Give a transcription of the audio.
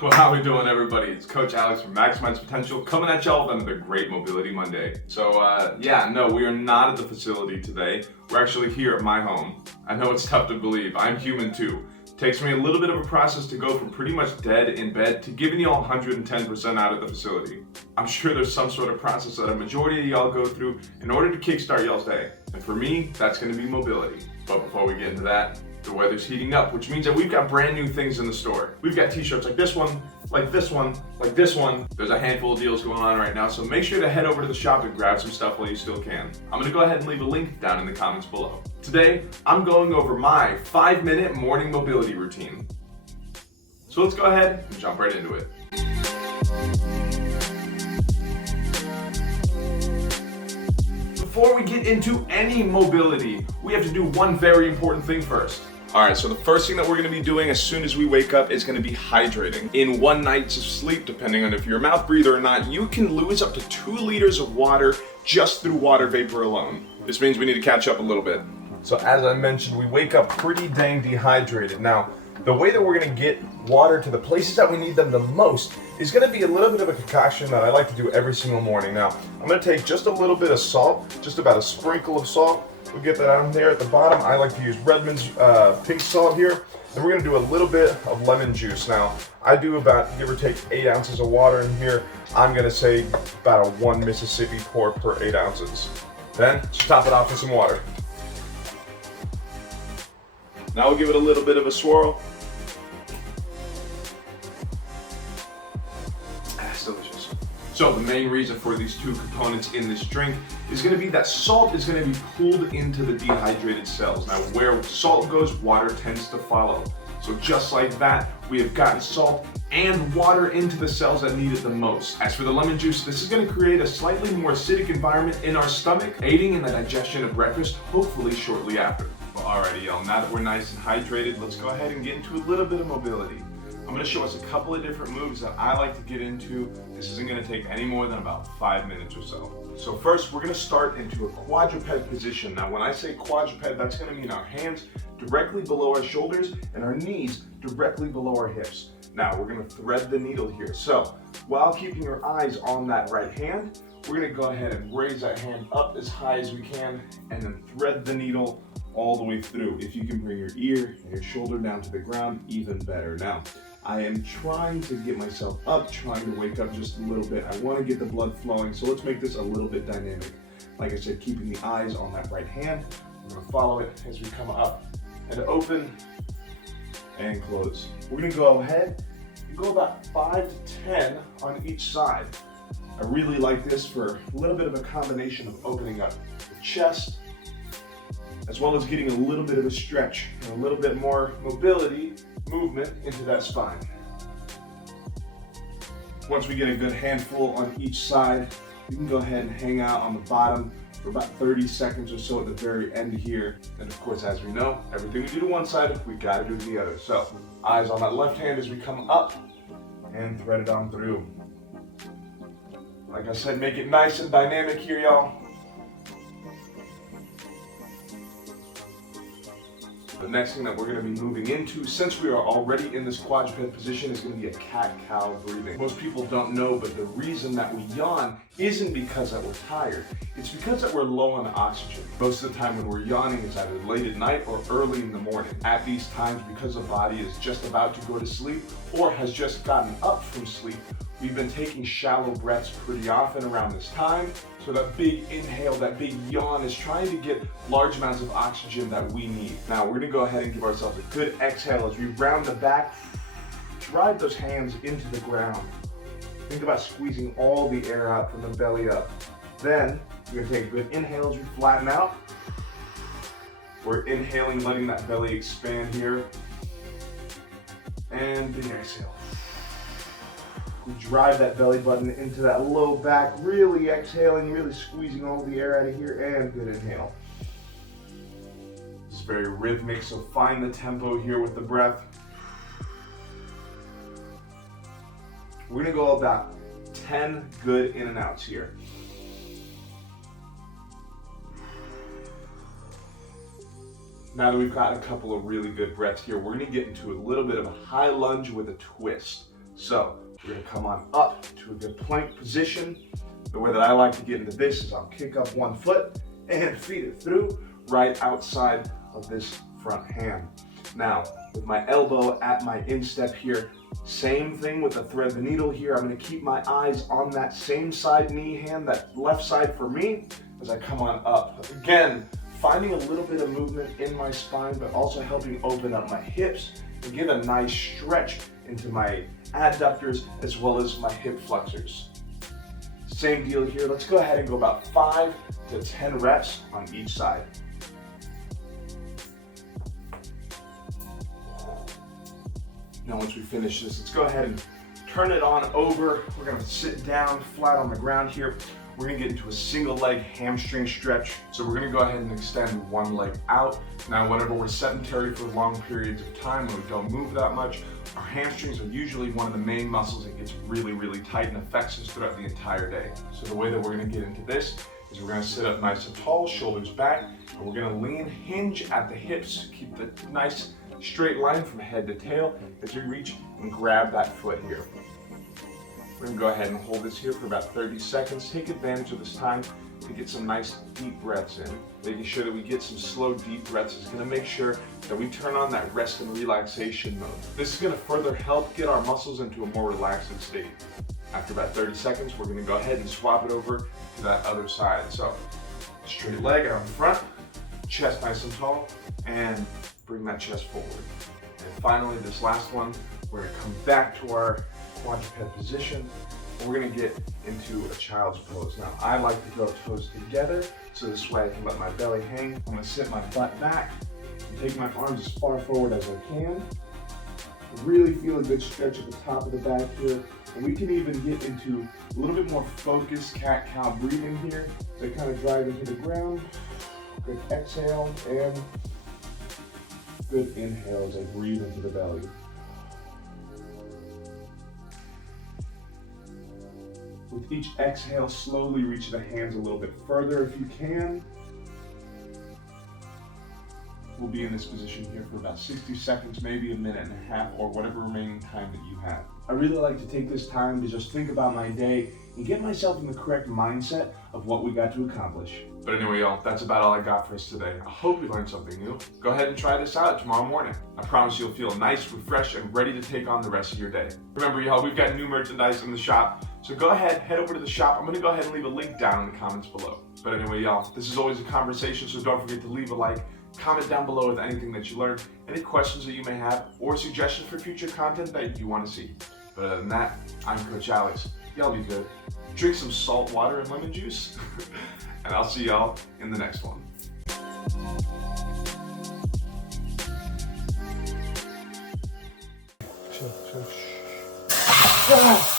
Well, how we doing, everybody? It's Coach Alex from Maximize Potential coming at y'all with another great Mobility Monday. So, no, we are not at the facility today. We're actually here at my home. I know it's tough to believe. I'm human too. Takes me a little bit of a process to go from pretty much dead in bed to giving y'all 110% out of the facility. I'm sure there's some sort of process that a majority of y'all go through in order to kickstart y'all's day. And for me, that's going to be mobility. But before we get into that, the weather's heating up, which means that we've got brand new things in the store. We've got t-shirts like this one, like this one, like this one. There's a handful of deals going on right now, so make sure to head over to the shop and grab some stuff while you still can. I'm gonna go ahead and leave a link down in the comments below. Today, I'm going over my 5-minute morning mobility routine. So let's go ahead and jump right into it. Before we get into any mobility, we have to do one very important thing first. All right, so the first thing that we're gonna be doing as soon as we wake up is gonna be hydrating. In one night's of sleep, depending on if you're a mouth breather or not, you can lose up to 2 liters of water just through water vapor alone. This means we need to catch up a little bit. So as I mentioned, we wake up pretty dang dehydrated. Now, the way that we're gonna get water to the places that we need them the most is gonna be a little bit of a concoction that I like to do every single morning. Now, I'm gonna take just a little bit of salt, just about a sprinkle of salt. We'll get that on there at the bottom. I like to use Redmond's pink salt here. And we're gonna do a little bit of lemon juice. Now, I do about, give or take, 8 ounces of water in here. I'm gonna say about a 1 Mississippi pour per 8 ounces. Then, just top it off with some water. Now we'll give it a little bit of a swirl. That's delicious. So the main reason for these two components in this drink is going to be that salt is going to be pulled into the dehydrated cells. Now where salt goes, water tends to follow. So just like that, we have gotten salt and water into the cells that need it the most. As for the lemon juice, this is going to create a slightly more acidic environment in our stomach, aiding in the digestion of breakfast, hopefully shortly after. Well, alrighty y'all, now that we're nice and hydrated, let's go ahead and get into a little bit of mobility. I'm going to show us a couple of different moves that I like to get into. This isn't going to take any more than about 5 minutes or so. So first, we're going to start into a quadruped position. Now when I say quadruped, that's going to mean our hands directly below our shoulders and our knees directly below our hips. Now we're going to thread the needle here. So while keeping your eyes on that right hand, we're going to go ahead and raise that hand up as high as we can and then thread the needle all the way through. If you can bring your ear and your shoulder down to the ground, even better. Now, I am trying to get myself up, trying to wake up just a little bit. I want to get the blood flowing, so let's make this a little bit dynamic. Like I said, keeping the eyes on that right hand. I'm going to follow it as we come up and open and close. We're going to go ahead and go about 5 to 10 on each side. I really like this for a little bit of a combination of opening up the chest, as well as getting a little bit of a stretch and a little bit more mobility, movement into that spine. Once we get a good handful on each side, you can go ahead and hang out on the bottom for about 30 seconds or so at the very end here. And of course, as we know, everything we do to one side, we gotta do to the other. So, eyes on that left hand as we come up and thread it on through. Like I said, make it nice and dynamic here, y'all. The next thing that we're going to be moving into, since we are already in this quadruped position, is going to be a cat-cow breathing. Most people don't know, but the reason that we yawn isn't because that we're tired. It's because that we're low on oxygen. Most of the time when we're yawning is either late at night or early in the morning. At these times, because the body is just about to go to sleep or has just gotten up from sleep, we've been taking shallow breaths pretty often around this time. So that big inhale, that big yawn is trying to get large amounts of oxygen that we need. Now we're gonna go ahead and give ourselves a good exhale as we round the back, drive those hands into the ground. Think about squeezing all the air out from the belly up. Then we're gonna take a good inhale as we flatten out. We're inhaling, letting that belly expand here. And big exhale. We drive that belly button into that low back, really exhaling, really squeezing all the air out of here, and good inhale. It's very rhythmic, so find the tempo here with the breath. We're gonna go about 10 good in and outs here. Now that we've got a couple of really good breaths here, we're gonna get into a little bit of a high lunge with a twist. So we're gonna come on up to a good plank position. The way that I like to get into this is I'll kick up one foot and feed it through right outside of this front hand. Now, with my elbow at my instep here, same thing with the thread the needle here. I'm gonna keep my eyes on that same side knee hand, that left side for me, as I come on up. Again, finding a little bit of movement in my spine, but also helping open up my hips and give a nice stretch into my adductors as well as my hip flexors. Same deal here. Let's go ahead and go about 5 to 10 reps on each side. Now once we finish this, let's go ahead and turn it on over. We're gonna sit down flat on the ground here. We're gonna get into a single leg hamstring stretch. So we're gonna go ahead and extend one leg out. Now whenever we're sedentary for long periods of time and we don't move that much, our hamstrings are usually one of the main muscles that gets really, really tight and affects us throughout the entire day. So the way that we're gonna get into this is we're gonna sit up nice and tall, shoulders back, and we're gonna lean, hinge at the hips, keep the nice straight line from head to tail as we reach and grab that foot here. We're gonna go ahead and hold this here for about 30 seconds. Take advantage of this time to get some nice deep breaths in. Making sure that we get some slow deep breaths is gonna make sure that we turn on that rest and relaxation mode. This is gonna further help get our muscles into a more relaxing state. After about 30 seconds, we're gonna go ahead and swap it over to that other side. So, straight leg out in front, chest nice and tall, and bring that chest forward. And finally, this last one, we're gonna come back to our quadruped position, and we're gonna get into a child's pose. Now, I like to go toes together, so this way I can let my belly hang. I'm gonna sit my butt back and take my arms as far forward as I can. Really feel a good stretch at the top of the back here. And we can even get into a little bit more focused cat-cow breathing here. So kind of drive into the ground. Good exhale and good inhale as I breathe into the belly. With each exhale, slowly reach the hands a little bit further if you can. We'll be in this position here for about 60 seconds, maybe a minute and a half, or whatever remaining time that you have. I really like to take this time to just think about my day and get myself in the correct mindset of what we got to accomplish. But anyway, y'all, that's about all I got for us today. I hope you learned something new. Go ahead and try this out tomorrow morning. I promise you'll feel nice, refreshed, and ready to take on the rest of your day. Remember, y'all, we've got new merchandise in the shop, so go ahead, head over to the shop. I'm gonna go ahead and leave a link down in the comments below. But anyway, y'all, this is always a conversation, so don't forget to leave a like, comment down below with anything that you learned, any questions that you may have, or suggestions for future content that you want to see. But other than that, I'm Coach Alex. Y'all be good. Drink some salt water and lemon juice, and I'll see y'all in the next one.